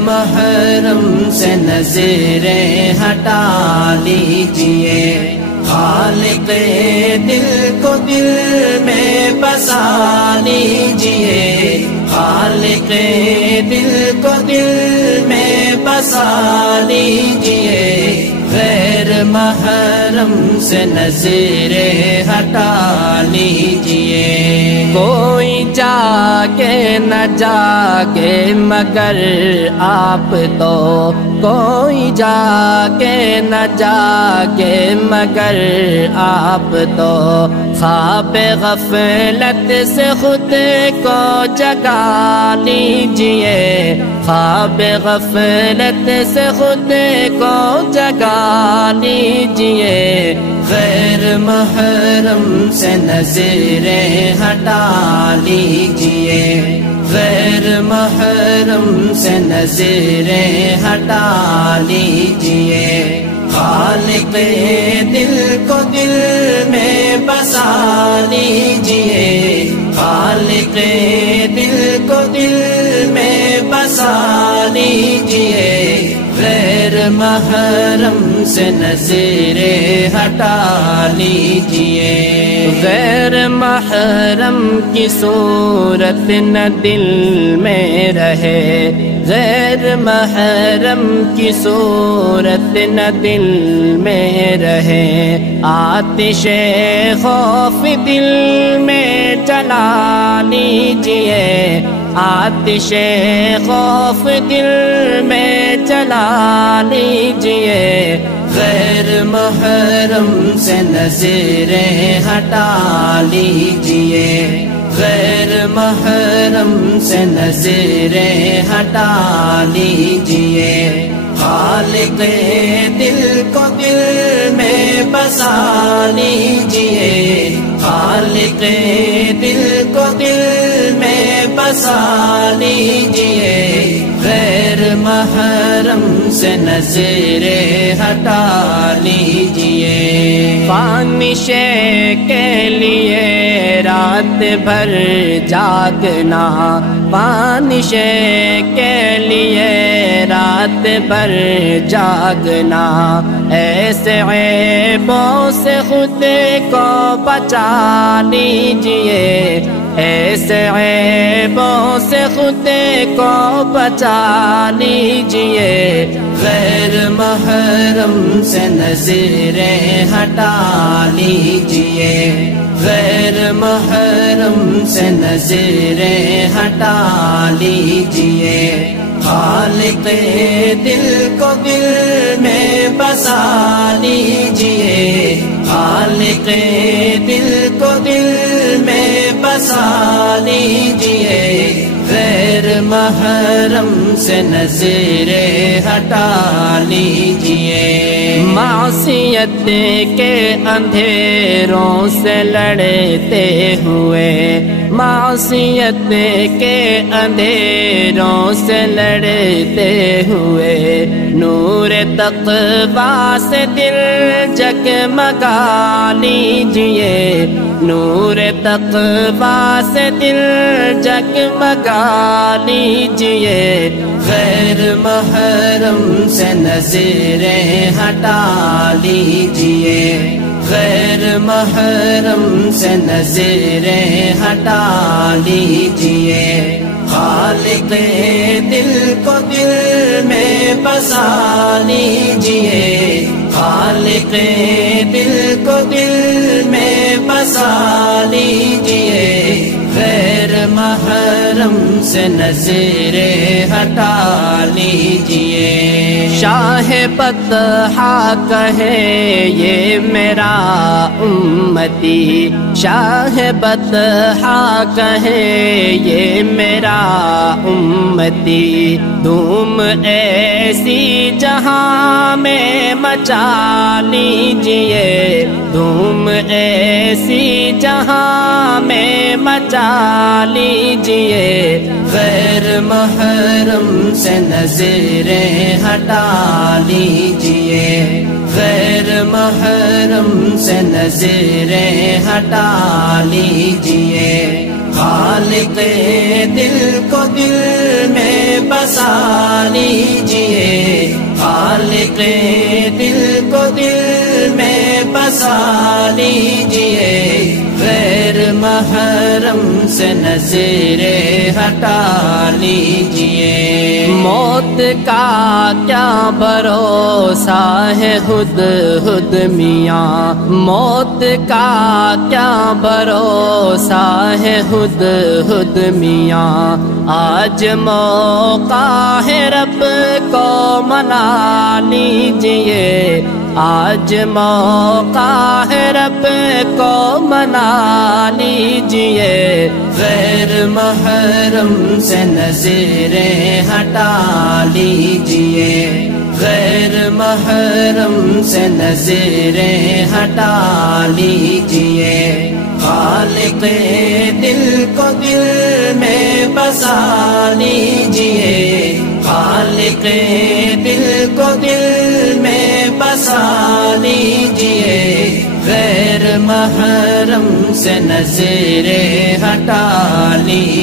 محرم سے نظریں ہٹا لیجئے، خالق دل کو دل میں بسا لیجئے، خالق دل کو دل میں بسا لیجئے، غیر محرم سے نظریں ہٹا لیجئے۔ کوئی جاگے نہ جاگے مگر آپ تو، کوئی جاگے نہ جاگے مگر آپ تو، خواب غفلت سے خود کو جگا لیجئے، خواب غفلت سے خود کو جگا لیجئے، غیر محرم سے نظریں ہٹا لیجئے، غیر محرم سے نظریں ہٹا لیجئے، خالق دل کو دل میں بسا لیجئے، خالق دل کو دل میں بسا لیجئے، غیر محرم سے نظریں ہٹا لیجئے۔ غیر محرم کی صورت نہ دل میں رہے، غیر محرم کی صورت نہ دل میں رہے، آتش خوف دل میں جلا لیجئے، آتش خوف دل میں جلا لیجئے، غیر محرم سے نظریں ہٹا لیجئے، غیر محرم سے نظریں ہٹا لیجئے، خالق دل کو دل میں بسا لیجئے، خالق دل کو دل میں بسا لیجئے، غیر محرم سے نظریں ہٹا لیجئے۔ فانش کے لیے رات بھر جاگنا، فانش کے لیے رات بھر جاگنا، ایسے عیبوں سے خود کو بچا لیجئے، ایسے عیبوں سے خود کو بچا لیجئے، غیر محرم سے نظریں ہٹا لیجئے، غیر محرم سے نظریں ہٹا لیجئے، خالق دل کو دل میں بسا لیجئے، خالق دل کو دل میں بسا لیجئے، غیر محرم سے نظریں ہٹا لیجئے۔ معصیت کے اندھیروں سے لڑتے ہوئے، معصیت کے اندھیروں سے لڑتے ہوئے، نور تقویٰ سے دل جگمگا لیجئے، نور تقویٰ سے دل جگمگا لیجئے، غیر محرم سے نظریں ہٹا لیجئے، غیر محرم سے نظریں ہٹا لیجئے، خالق دل کو دل میں بسا لیجئے، خالق دل کو دل میں بسا لیجئے، غیر محرم سے نظریں ہٹا لیجئے۔ شاہ بطحا کہے یہ میرا امتی، شاہ بطحا کہے یہ میرا امتی، دھوم ایسی جہاں میں مچا لیجئے، دھوم ایسی جہاں میں مچا لیجئے، غیر محرم سے نظریں ہٹا لیجئے، غیر محرم سے نظریں ہٹا لیجئے، خالق دل کو دل میں بسا لیجئے، خالق دل کو دل میں بسا لیجئے، غیر محرم سے نظریں ہٹا لیجئے۔ موت کا کیا بھروسہ ہے ہد ہد میاں، موت کا کیا بھروسہ ہے ہد ہد میاں، آج موقع ہے رب کو منا لیجئے، آج موقع ہے رب کو منا لیجئے، غیر محرم سے نظریں ہٹا لیجئے، غیر محرم سے نظریں ہٹا لیجئے۔ خالق دل کو دل میں بسا لیجئے، خالق دل کو دل میں بسا لیجئے، غیر محرم سے نظریں ہٹا لیجئے۔